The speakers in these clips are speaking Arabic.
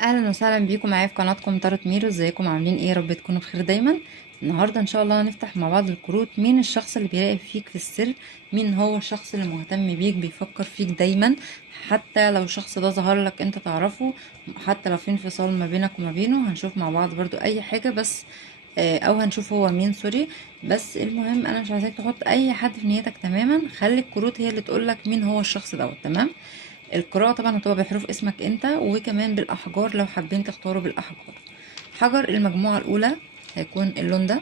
اهلا وسهلا بيكم معايا في قناتكم طارة ميرو. ازيكم عاملين ايه؟ رب تكونوا بخير دايما. النهارده ان شاء الله هنفتح مع بعض الكروت. مين الشخص اللي بيراقب فيك في السر؟ مين هو الشخص اللي مهتم بيك بيفكر فيك دايما؟ حتى لو الشخص ده ظهر لك انت تعرفه، حتى لو في انفصال ما بينك وما بينه، هنشوف مع بعض برضو اي حاجة بس. او هنشوف هو مين، سوري. بس المهم انا مش عايزاك تحط اي حد في نيتك تماما، خلي الكروت هي اللي تقولك مين هو الشخص دوت. تمام. القراءة طبعا هتبقى بحروف اسمك انت، وكمان بالاحجار لو حابين تختاروا بالاحجار. حجر المجموعة الاولى هيكون اللون ده،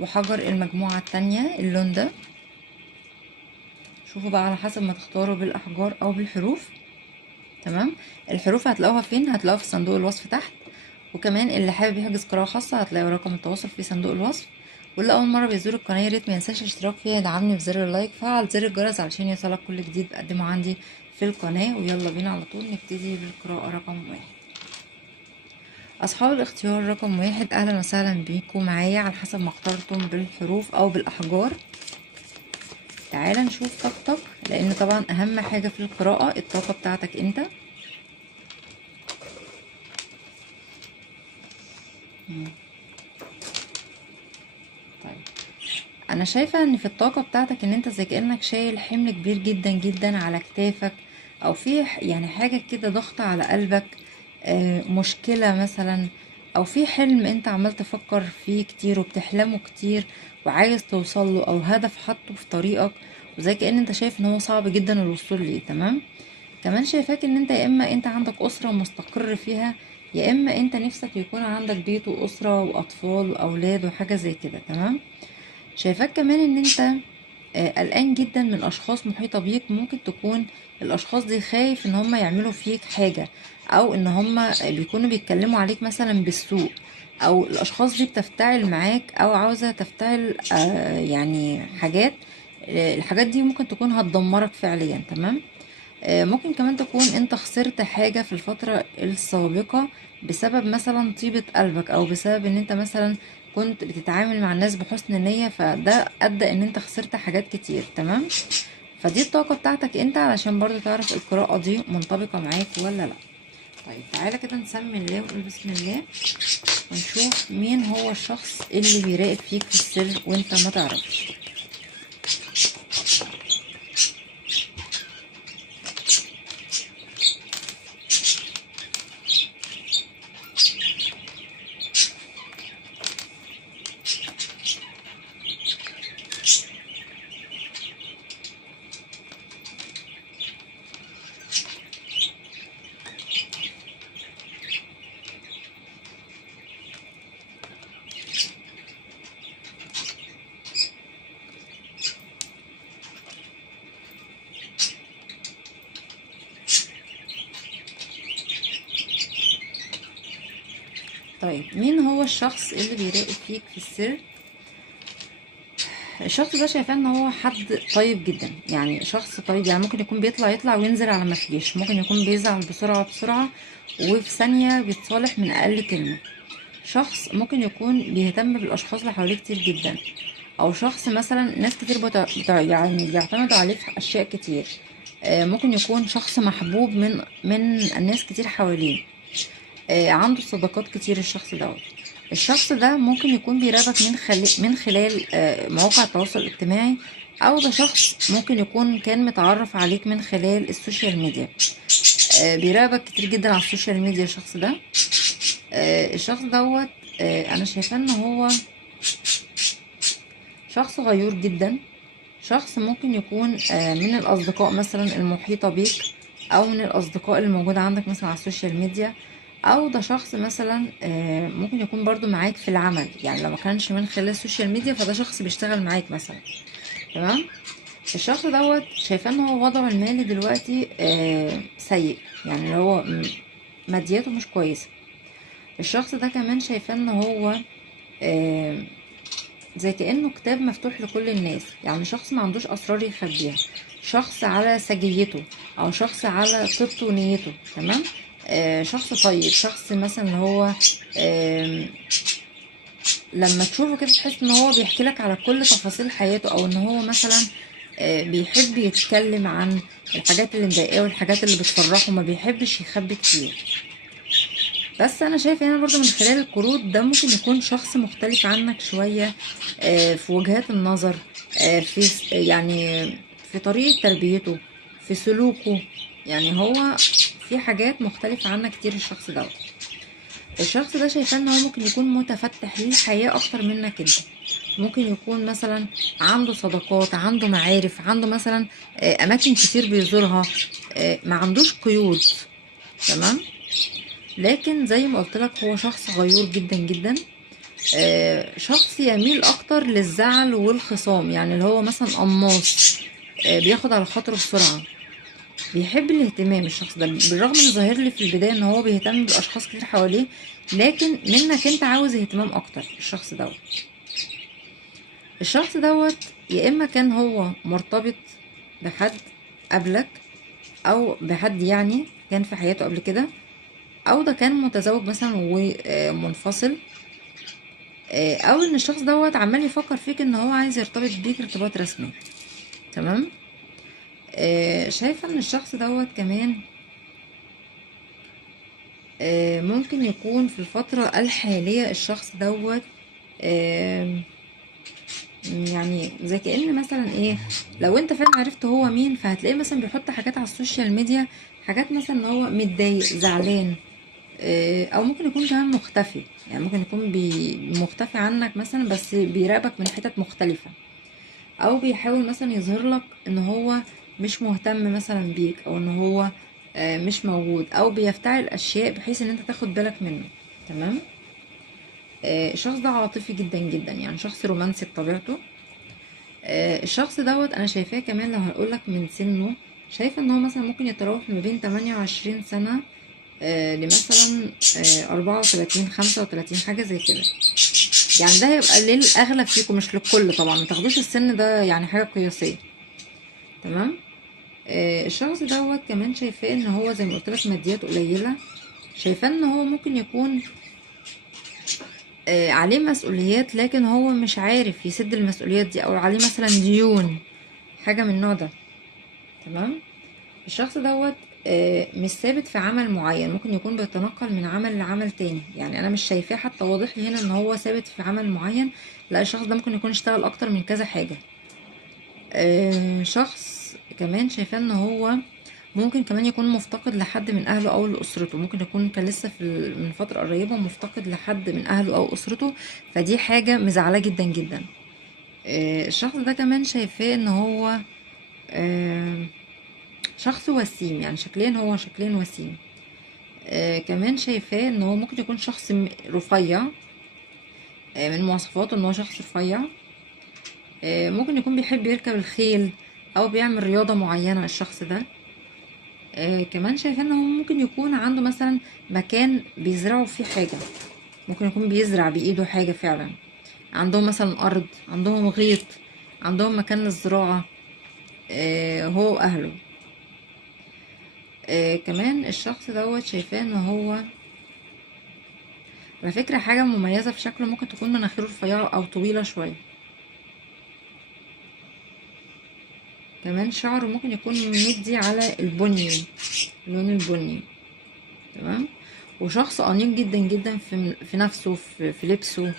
وحجر المجموعة التانية اللون ده. شوفوا بقى على حسب ما تختاروا بالاحجار او بالحروف. تمام. الحروف هتلاقوها فين؟ هتلاقوها في صندوق الوصف تحت. وكمان اللي حابب يحجز قراءة خاصة هتلاقوا رقم التواصل في صندوق الوصف. واللي اول مرة بيزور القناة ياريت مينساش الاشتراك فيها، يدعمني بزر اللايك، فعل زر الجرس علشان يوصلك كل جديد بقدمه عندي في القناة. ويلا بينا على طول نبتدي بالقراءة رقم واحد. أصحاب الاختيار رقم واحد، أهلا وسهلا بيكم معايا على حسب ما اخترتم بالحروف أو بالأحجار. تعالى نشوف طاقتك، لأن طبعا أهم حاجة في القراءة الطاقة بتاعتك أنت. طيب، انا شايفة ان في الطاقة بتاعتك ان انت زي كأنك شايل حمل كبير جدا جدا على كتافك، او في يعني حاجة كده ضغط على قلبك. مشكلة مثلا، او في حلم انت عمال تفكر فيه كتير وبتحلمه كتير وعايز توصله، او هدف حطه في طريقك، وزي كأن انت شايف ان هو صعب جدا الوصول ليه. تمام. كمان شايفاك ان انت يا اما انت عندك اسرة مستقر فيها، يا اما انت نفسك يكون عندك بيت واسرة واطفال واولاد وحاجة زي كده. تمام. شايفاك كمان ان انت قلقان جدا من اشخاص محيطة بيك. ممكن تكون الاشخاص دي خايف ان هم يعملوا فيك حاجة، او ان هم بيكونوا بيتكلموا عليك مثلا بالسوء، او الاشخاص دي بتفتعل معاك او عاوزة تفتعل يعني حاجات. الحاجات دي ممكن تكون هتدمرك فعليا. تمام. ممكن كمان تكون انت خسرت حاجة في الفترة السابقة بسبب مثلا طيبة قلبك، او بسبب ان انت مثلا كنت بتتعامل مع الناس بحسن نية، فده ادى ان انت خسرت حاجات كتير. تمام. فدي الطاقة بتاعتك انت، علشان برضو تعرف القراءة دي منطبقة معاك ولا لا. طيب تعالى كده نسمي الله ونقول بسم الله، ونشوف مين هو الشخص اللي بيراقب فيك في السر وانت ما تعرفش. طيب مين هو الشخص اللي بيراقب فيك في السر؟ الشخص ده شايفاه ان هو حد طيب جدا، يعني شخص طيب، يعني ممكن يكون يطلع وينزل على ما فيش، ممكن يكون بيزعل بسرعة وفي ثانية بيتصالح من اقل كلمة. شخص ممكن يكون بيهتم بالاشخاص اللي حواليه كتير جدا، او شخص مثلا ناس كتير يعني بيعتمدوا عليه في اشياء كتير. ممكن يكون شخص محبوب من الناس كتير حواليه. عنده صداقات كتير الشخص دوت. الشخص ده ممكن يكون بيراقبك من خلال مواقع التواصل الاجتماعي، او ده شخص ممكن يكون كان متعرف عليك من خلال السوشيال ميديا. بيراقبك كتير جدا على السوشيال ميديا الشخص ده. الشخص دوت انا شايفاه ان هو شخص غيور جدا. شخص ممكن يكون من الأصدقاء مثلا المحيطة بيك، أو من الأصدقاء اللي موجودة عندك مثلا على السوشيال ميديا، أو ده شخص مثلا ممكن يكون برضو معاك في العمل. يعني لو ما كانش من خلال السوشيال ميديا فده شخص بيشتغل معاك مثلا. تمام. الشخص دوت شايفاه ان هو وضعه المالي دلوقتي سيء، يعني اللي هو مادياته مش كويسة. الشخص ده كمان شايفاه ان هو آه، زي كأنه كتاب مفتوح لكل الناس، يعني شخص ما عندوش أسرار يخبيها، شخص على سجيته، أو شخص على طيبته ونيته. تمام. شخص طيب، شخص مثلا اللي هو آه لما تشوفه كده تحس ان هو بيحكي لك على كل تفاصيل حياته، او ان هو مثلا بيحب يتكلم عن الحاجات اللي مضايقاه والحاجات اللي بتفرحه، ما بيحبش يخبي كتير. بس انا شايفه هنا برضو من خلال الكروت ده ممكن يكون شخص مختلف عنك شويه في وجهات النظر، في يعني في طريقه تربيته، في سلوكه. يعني هو في حاجات مختلفه عنك كتير الشخص ده. الشخص ده شايفاه ان هو ممكن يكون متفتح للحياه اكتر منك انت. ممكن يكون مثلا عنده صداقات، عنده معارف، عنده مثلا اماكن كتير بيزورها، ما عندوش قيود. تمام. لكن زي ما قلت لك هو شخص غيور جدا جدا، شخص يميل اكتر للزعل والخصام، يعني اللي هو مثلا قماص، بياخد على خاطره بسرعه، بيحب الاهتمام. الشخص ده بالرغم ان ظاهر لي في البدايه ان هو بيهتم باشخاص كتير حواليه، لكن منك انت عاوز اهتمام اكتر. الشخص دوت يا اما كان هو مرتبط بحد قبلك، او بحد يعني كان في حياته قبل كده، او ده كان متزوج مثلا ومنفصل، او ان الشخص دوت عمال يفكر فيك ان هو عايز يرتبط بيك ارتباط رسمي. تمام. شايفه ان الشخص دوت كمان ممكن يكون في الفتره الحاليه الشخص دوت يعني زي كأن مثلا ايه، لو انت فعلا عرفت هو مين، فهتلاقيه مثلا بيحط حاجات على السوشيال ميديا، حاجات مثلا ان هو متضايق زعلان، او ممكن يكون كمان مختفي. يعني ممكن يكون مختفي عنك مثلا بس بيراقبك من حتت مختلفة، او بيحاول مثلا يظهر لك ان هو مش مهتم مثلا بيك، او ان هو مش موجود، او بيفتعل اشياء بحيث ان انت تاخد بالك منه. تمام. الشخص ده عاطفي جدا جدا، يعني شخص رومانسي بطبيعته. الشخص دوت انا شايفاه كمان لو هقولك من سنه، شايفه ان هو مثلا ممكن يتراوح ما بين 28 سنة لمثلا 34 35 حاجة زي كده. يعني ده هيبقى للأغلب فيكم مش للكل طبعا، متاخدوش السن ده يعني حاجة قياسية. تمام. الشخص دوت كمان شايفاه ان هو زي ما قلت لك ماديات قليلة، شايفاه ان هو ممكن يكون عليه مسؤوليات، لكن هو مش عارف يسد المسؤوليات دي، او عليه مثلا ديون، حاجة من النوع ده. تمام. الشخص دوت مش ثابت في عمل معين، ممكن يكون بيتنقل من عمل لعمل تاني. يعني انا مش شايفاه حتى واضح لي هنا ان هو ثابت في عمل معين، لا الشخص ده ممكن يكون اشتغل اكتر من كذا حاجة. شخص كمان شايفاه ان هو ممكن كمان يكون مفتقد لحد من اهله او لاسرته، ممكن يكون كان لسه من فترة قريبة مفتقد لحد من اهله او اسرته، فدي حاجة مزعلة جدا جدا. الشخص ده كمان شايفاه ان هو آه، شخص وسيم، يعني شكليا هو شكليا وسيم. كمان شايفاه ان هو ممكن يكون شخص رفيع، من مواصفاته ان هو شخص رفيع. ممكن يكون بيحب يركب الخيل او بيعمل رياضة معينة الشخص ده. كمان شايفاه ان هو ممكن يكون عنده مثلا مكان بيزرعوا فيه حاجة، ممكن يكون بيزرع بايده حاجة فعلا، عندهم مثلا ارض، عندهم غيط، عندهم مكان للزراعة هو واهله. كمان الشخص دوت شايفاه ان هو على فكرة حاجة مميزة في شكله، ممكن تكون مناخيره رفيعة أو طويلة شوية. كمان شعره ممكن يكون مدي على البني، اللون البني. تمام. وشخص أنيق جدا جدا في نفسه، في لبسه.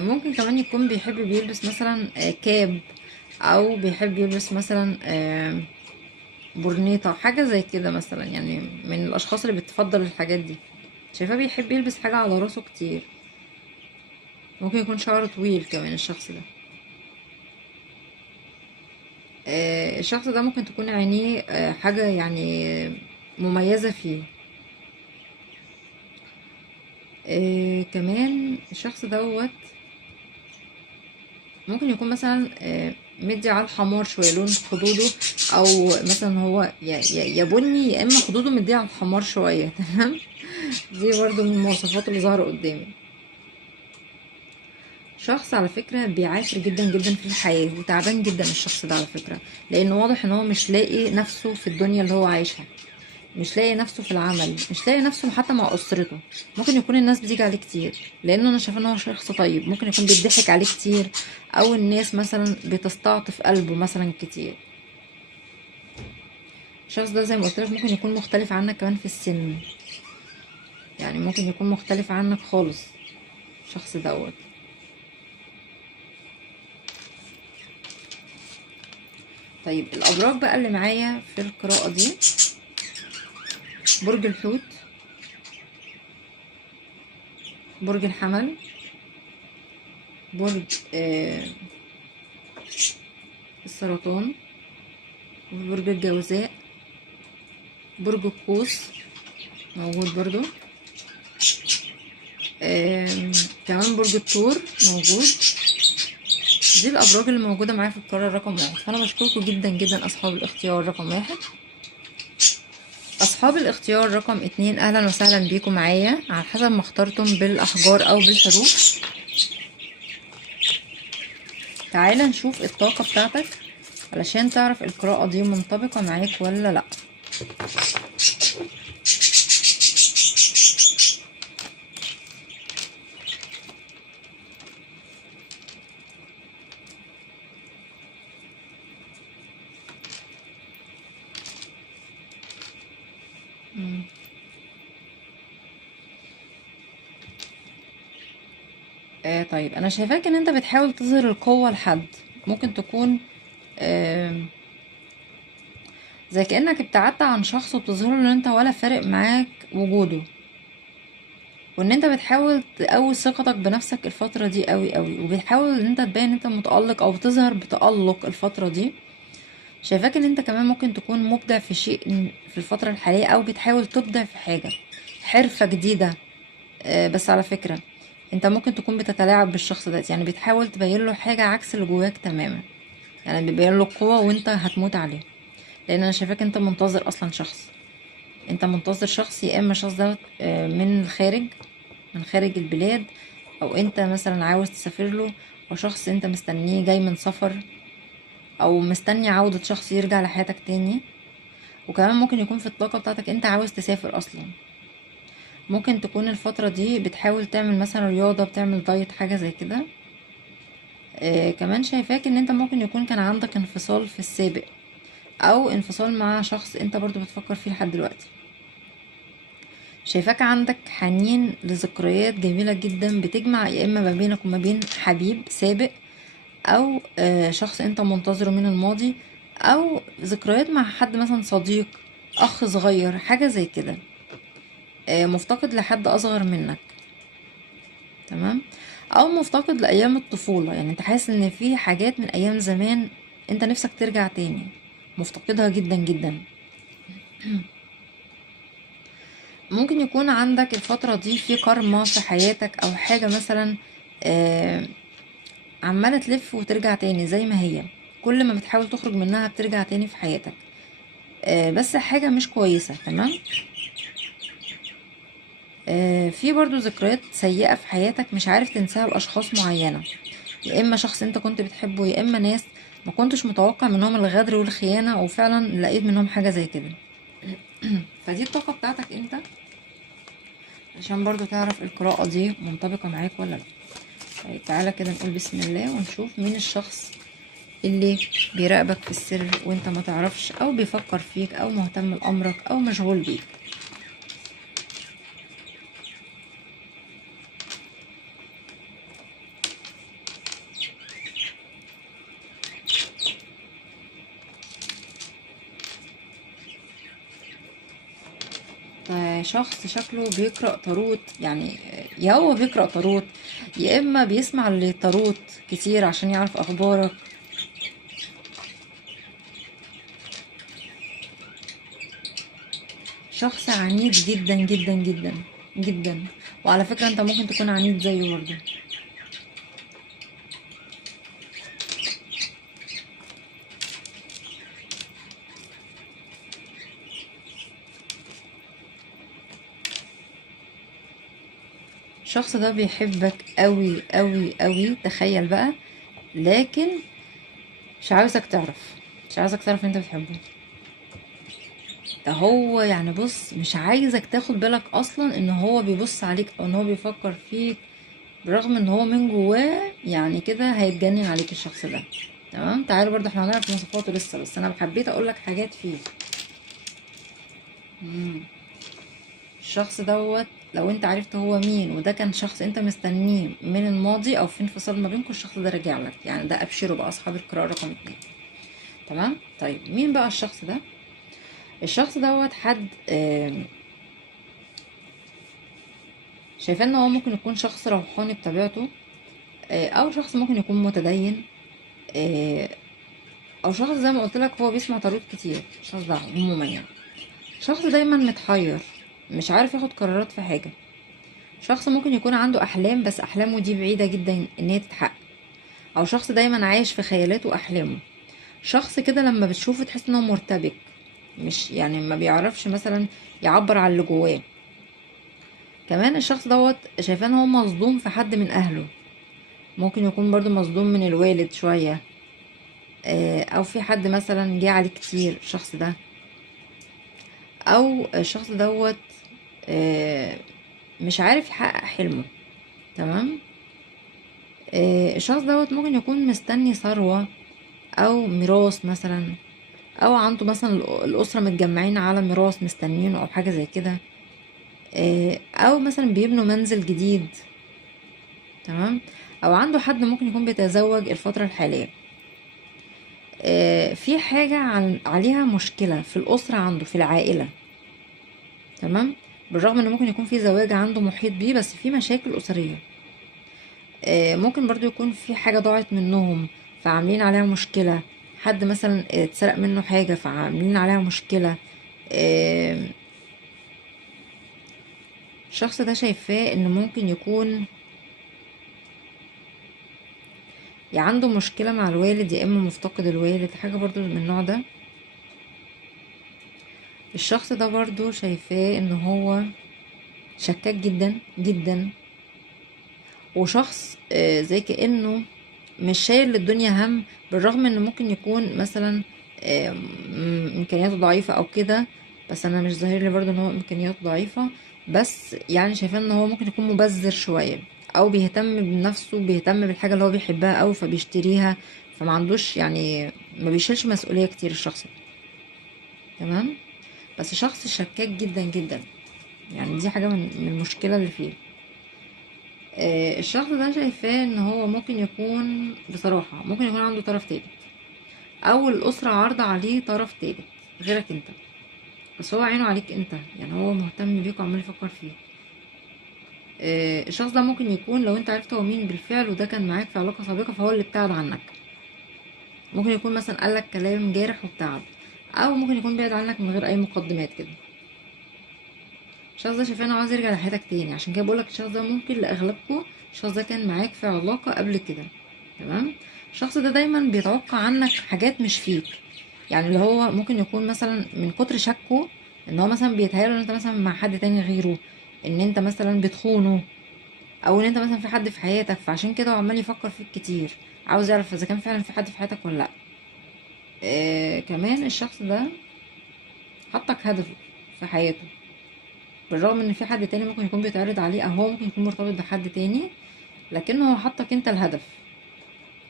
ممكن كمان يكون بيحب بيلبس مثلا كاب، أو بيحب يلبس مثلا برنيطة، حاجة زي كده مثلا. يعني من الأشخاص اللي بتفضل الحاجات دي. شايفاه بيحب يلبس حاجة على راسه كتير. ممكن يكون شعره طويل كمان الشخص ده. الشخص ده ممكن تكون عينيه حاجة يعني مميزة فيه. كمان الشخص دوت ممكن يكون مثلا مدي على الحمار شوية لون خدوده، او مثلا هو يا بني يا اما خدوده مدي على الحمار شوية. تمام. دي برضو من المواصفات اللي ظاهرة قدامي. شخص على فكرة بيعافر جدا جدا في الحياة، وتعبان جدا الشخص ده على فكرة، لانه واضح ان هو مش لاقي نفسه في الدنيا اللي هو عايشها. مش لاقي نفسه في العمل، مش لاقي نفسه حتى مع اسرته. ممكن يكون الناس بتيجي عليه كتير، لانه انا شايفه ان هو شخص طيب. ممكن يكون بيضحك عليه كتير، او الناس مثلا بتستعطف قلبه مثلا كتير. الشخص ده زي ما قلت لك ممكن يكون مختلف عنك كمان في السن، يعني ممكن يكون مختلف عنك خالص الشخص دوت. طيب الابراج بقى اللي معايا في القراءه دي: برج الحوت، برج الحمل، برج السرطان، برج الجوزاء، برج القوس موجود برضو، كمان برج الثور موجود. دي الابراج اللي موجوده معايا في القرار رقم 1. فانا بشكركم جدا جدا اصحاب الاختيار رقم 1. اصحاب الاختيار رقم 2، اهلا وسهلا بيكم معايا على حسب ما اخترتم بالاحجار او بالحروف. تعالى نشوف الطاقه بتاعتك علشان تعرف القراءه دي منطبقه معاك ولا لا. طيب انا شايفاك ان انت بتحاول تظهر القوة لحد. ممكن تكون زي كأنك ابتعدت عن شخص وبتظهره ان انت ولا فارق معاك وجوده، وان انت بتحاول تقوي ثقتك بنفسك الفترة دي قوي قوي، وبتحاول ان انت تبين ان انت متألق او بتظهر بتألق الفترة دي. شايفاك ان انت كمان ممكن تكون مبدع في شيء في الفترة الحالية، او بتحاول تبدع في حاجة، حرفة جديدة. بس على فكرة انت ممكن تكون بتتلاعب بالشخص ده، يعني بتحاول تبين له حاجة عكس اللي جواك تماما، يعني بيبين له قوة وانت هتموت عليه. لان انا شايفاك انت منتظر اصلا شخص، انت منتظر شخص، يا اما الشخص ده من الخارج، من خارج البلاد، او انت مثلا عاوز تسافر له، او شخص انت مستنيه جاي من سفر، او مستني عودة شخص يرجع لحياتك تاني. وكمان ممكن يكون في الطاقة بتاعتك انت عاوز تسافر اصلا. ممكن تكون الفترة دي بتحاول تعمل مثلا رياضة، بتعمل دايت، حاجة زي كده. كمان شايفاك ان انت ممكن يكون كان عندك انفصال في السابق، او انفصال مع شخص انت برضو بتفكر فيه لحد دلوقتي. شايفاك عندك حنين لذكريات جميلة جدا بتجمع يا اما ما بينك وما بين حبيب سابق، او شخص انت منتظره من الماضي، او ذكريات مع حد مثلا صديق، اخ صغير، حاجة زي كده. مفتقد لحد اصغر منك، تمام، او مفتقد لايام الطفولة. يعني انت حاسس ان في حاجات من ايام زمان انت نفسك ترجع تاني، مفتقدها جدا جدا. ممكن يكون عندك الفترة دي في كارما في حياتك، او حاجة مثلا عمالة تلف وترجع تاني زي ما هي، كل ما بتحاول تخرج منها بترجع تاني في حياتك. بس حاجة مش كويسة، تمام. في برضو ذكريات سيئة في حياتك مش عارف تنساها لأشخاص معينة، يا إما شخص انت كنت بتحبه، يا إما ناس ما كنتش متوقع منهم الغدر والخيانة وفعلا لقيت منهم حاجة زي كده. فدي الطاقة بتاعتك انت، عشان برضو تعرف القراءة دي منطبقة معاك ولا لا. طيب تعالى كده نقول بسم الله ونشوف مين الشخص اللي بيراقبك في السر وانت ما تعرفش، او بيفكر فيك، او مهتم لأمرك، او مشغول بيك. شخص شكله بيقرأ طاروت، يعني يا هو بيقرأ طاروت، يا اما بيسمع للطاروت كتير عشان يعرف اخبارك. شخص عنيد جدا جدا جدا جدا، وعلى فكرة انت ممكن تكون عنيد زيه برضه. الشخص ده بيحبك قوي قوي قوي، تخيل بقى، لكن مش عاوزك تعرف، مش عاوزك تعرف انت بتحبه. ده هو يعني بص مش عايزك تاخد بالك اصلا ان هو بيبص عليك او ان هو بيفكر فيك، برغم ان هو من جواه يعني كده هيتجنن عليك الشخص ده. تمام، تعالوا برضه احنا هنعرف مواصفاته لسه، بس انا حبيت اقول لك حاجات فيه. مم. الشخص دوت لو انت عرفت هو مين، وده كان شخص انت مستنيه من الماضي او في انفصال ما بينكم، الشخص ده راجع لك، يعني ده ابشره بقى اصحاب القراءة رقم 2. تمام. طيب مين بقى الشخص ده؟ الشخص دوت حد شايفاه ان هو ممكن يكون شخص روحاني بطبيعته، او شخص ممكن يكون متدين، آه، او شخص زي ما قلت لك هو بيسمع تاروت كتير. الشخص ده عموما يعني شخص دايما متحير، مش عارف ياخد قرارات في حاجة. شخص ممكن يكون عنده احلام بس احلامه دي بعيدة جدا ان هي تتحقق، او شخص دايما عايش في خيالاته واحلامه. شخص كده لما بتشوفه تحس انه مرتبك، مش يعني ما بيعرفش مثلا يعبر عن اللي جواه. كمان الشخص دوت شايفاه ان هو مصدوم في حد من اهله، ممكن يكون برضو مصدوم من الوالد شوية، او في حد مثلا جه عليه كتير الشخص ده، او الشخص دوت آه، مش عارف يحقق حلمه. تمام. الشخص دوت ممكن يكون مستني ثروة او ميراث مثلا، او عنده مثلا الاسرة متجمعين على ميراث مستنينه او حاجة زي كده، او مثلا بيبنوا منزل جديد. تمام. او عنده حد ممكن يكون بيتزوج الفترة الحالية. في حاجة عليها مشكلة في الأسرة عنده في العائلة. تمام. بالرغم ان ممكن يكون في زواج عنده محيط بيه، بس في مشاكل أسرية. ممكن برضو يكون في حاجة ضاعت منهم فعاملين عليها مشكلة. حد مثلا اتسرق منه حاجة فعاملين عليها مشكلة. آه، الشخص ده شايفاه ان ممكن يكون يا عنده مشكلة مع الوالد، يا اما مفتقد الوالد، حاجة برضو من النوع ده. الشخص ده برضو شايفاه ان هو شكاك جدا جدا، وشخص زي كأنه مش شايل للدنيا هم، بالرغم انه ممكن يكون مثلا امكانياته ضعيفة او كده. بس انا مش ظاهر لي برضو ان هو امكانياته ضعيفة، بس يعني شايفاه ان هو ممكن يكون مبذر شوية، او بيهتم بنفسه، بيهتم بالحاجة اللي هو بيحبها اوي فبيشتريها، فما عندوش يعني ما بيشيلش مسؤولية كتير الشخص ده. تمام. بس شخص شكاك جدا جدا، يعني دي حاجة من المشكلة اللي فيه. الشخص ده شايفاه ان هو ممكن يكون بصراحة ممكن يكون عنده طرف تالت، او الاسرة عارضة عليه طرف تالت غيرك انت، بس هو عينه عليك انت، يعني هو مهتم بيك وعمال يفكر فيك. الشخص ده ممكن يكون لو انت عرفت هو مين بالفعل وده كان معاك في علاقة سابقة فهو اللي ابتعد عنك. ممكن يكون مثلا قالك كلام جارح وابتعد، او ممكن يكون بعد عنك من غير اي مقدمات كده. الشخص ده شايفاه انه عاوز يرجع لحياتك تاني، عشان كده بقولك الشخص ده ممكن لاغلبكم الشخص ده كان معاك في علاقة قبل كده. تمام. الشخص ده دايما بيتوقع عنك حاجات مش فيك، يعني اللي هو ممكن يكون مثلا من كتر شكه ان هو مثلا بيتهيأله ان انت مثلا مع حد تاني غيره، ان انت مثلا بتخونه، او ان انت مثلا في حد في حياتك، فعشان كده هو عمال يفكر فيك كتير، عاوز يعرف اذا كان فعلا في حد في حياتك ولا لا. كمان الشخص ده حطك هدف في حياته، بالرغم ان في حد تاني ممكن يكون بيتعرض عليه، او هو ممكن يكون مرتبط بحد تاني، لكن هو حطك انت الهدف،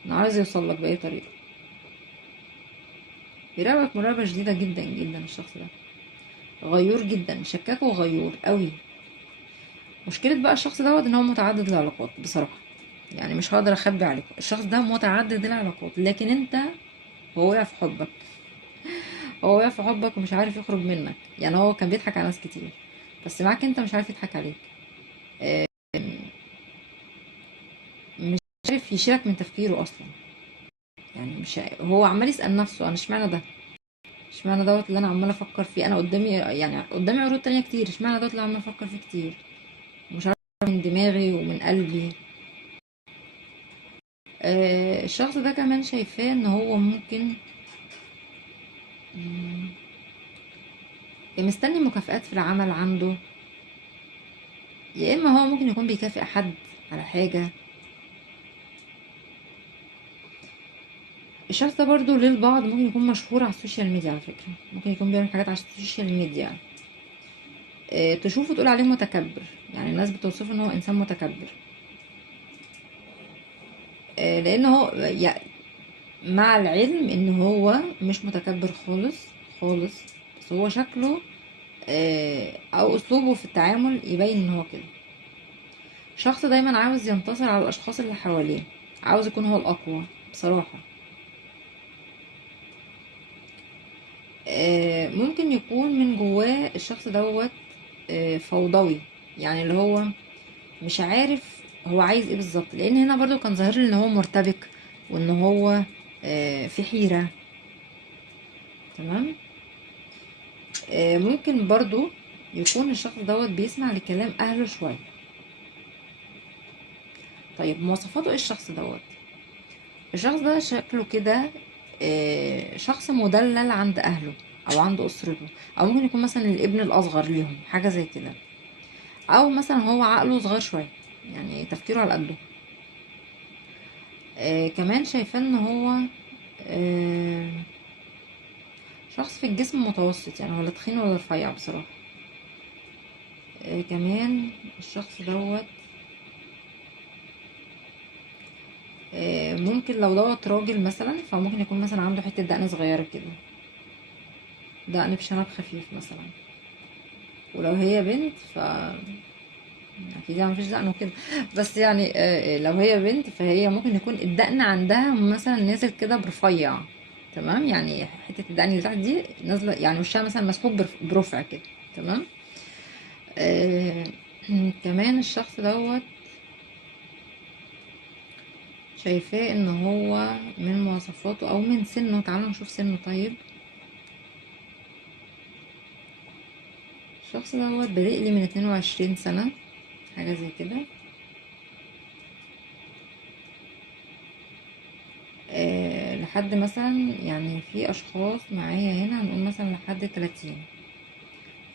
انا عايز يوصل لك باي طريقه. بيراقبك مراقبه شديده جدا جدا الشخص ده، غيور جدا، شكاك وغيور قوي. مشكله بقى الشخص دوت ان هو متعدد العلاقات بصراحه، يعني مش هقدر اخبي عليك الشخص ده متعدد العلاقات، لكن انت هو وقع في حبك. هو وقع في حبك ومش عارف يخرج منك، يعني هو كان بيضحك على ناس كتير بس معاك انت مش عارف يضحك عليك. آه، مش عارف يشيلك من تفكيره اصلا، يعني مش هو عمال يسأل نفسه انا اشمعنى ده، اشمعنى دوت اللي انا عمال افكر فيه، انا قدامي يعني قدامي عروض تانية كتير، اشمعنى دوت اللي عمال افكر فيه كتير، مش عارف من دماغي ومن قلبي. الشخص ده كمان شايفاه ان هو ممكن مستني مكافآت في العمل عنده، يا اما هو ممكن يكون بيكافئ حد على حاجة. الشخص ده برضو للبعض ممكن يكون مشهور على السوشيال ميديا، على فكرة ممكن يكون بيعمل حاجات على السوشيال ميديا تشوفه تقول عليه متكبر، يعني الناس بتوصفه ان هو انسان متكبر، لان هو يعني مع العلم ان هو مش متكبر خالص خالص، بس هو شكله او اسلوبه في التعامل يبين ان هو كده. شخص دايما عاوز ينتصر على الاشخاص اللي حواليه، عاوز يكون هو الاقوى بصراحة. ممكن يكون من جواه الشخص دوت فوضوي، يعني اللي هو مش عارف هو عايز ايه بالظبط، لان هنا برضو كان ظاهر لي ان هو مرتبك وان هو في حيرة. تمام. ممكن برضو يكون الشخص دوت بيسمع لكلام اهله شوية. طيب مواصفاته ايه الشخص دوت؟ الشخص ده شكله كده شخص مدلل عند اهله او عند اسرته، او ممكن يكون مثلا الابن الاصغر ليهم، حاجة زي كده، او مثلا هو عقله صغير شوية، يعني تفكيره على قده. كمان شايفاه ان هو آه شخص في الجسم متوسط، يعني ولا تخين ولا رفيع بصراحة. كمان الشخص دوت ممكن لو دوت راجل مثلا، فممكن يكون مثلا عنده حتة دقن صغيرة كده، دقن بشنب خفيف مثلا. ولو هي بنت ف اكيد يعني مفيش دقن وكده، بس يعني لو هي بنت فهي ممكن يكون الدقن عندها مثلا نازل كده برفيع. تمام، يعني حتة الدقن اللي تحت دي نازلة، يعني وشها مثلا مسحوب برفع كده. تمام. آه كمان الشخص دوت شايفاه ان هو من مواصفاته او من سنه، تعالوا نشوف سنه. طيب الشخص دوت بادئ لي من 22 سنة، حاجة زي كده. لحد مثلا، يعني في اشخاص معايا هنا هنقول مثلا لحد 30.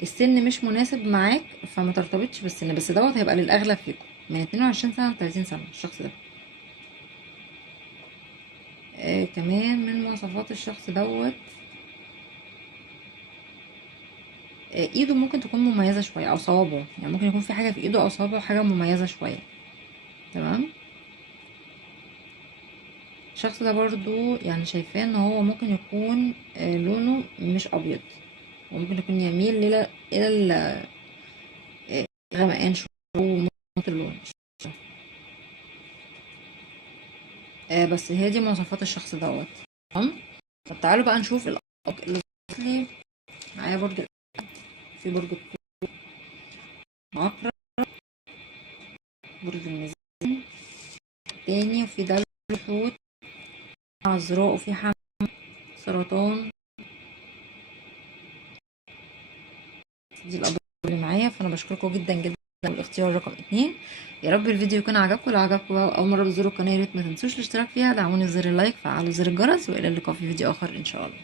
السن مش مناسب معاك فما ترتبطش بالسن، بس دوت هيبقى للاغلب فيكم من 22 سنة ل 30 سنة الشخص ده. كمان من مواصفات الشخص دوت ايده ممكن تكون مميزة شوية او صوابعه، يعني ممكن يكون في حاجة في ايده او صوابعه حاجة مميزة شوية. تمام. الشخص ده برضو يعني شايفاه ان هو ممكن يكون لونه مش ابيض، وممكن يكون يميل الى الغمقان شوية وموت اللون. بس هي دي مواصفات الشخص دوت. تمام. طب تعالوا بقى نشوف اللي ظهرت لي معايا. برج في برج العقرب، برج الميزان تاني، وفي دلو الحوت، عذراء، وفي حمل، سرطان. دي الأبراج اللي معايا، فأنا بشكركم جدا جدا على الاختيار رقم 2. يا رب الفيديو يكون عجبكم. لو عجبكم بقى أول مرة بتزوروا القناة ياريت ما تنسوش الاشتراك فيها، دعموني بزر اللايك، فعلوا زر الجرس، وإلى اللقاء في فيديو آخر إن شاء الله.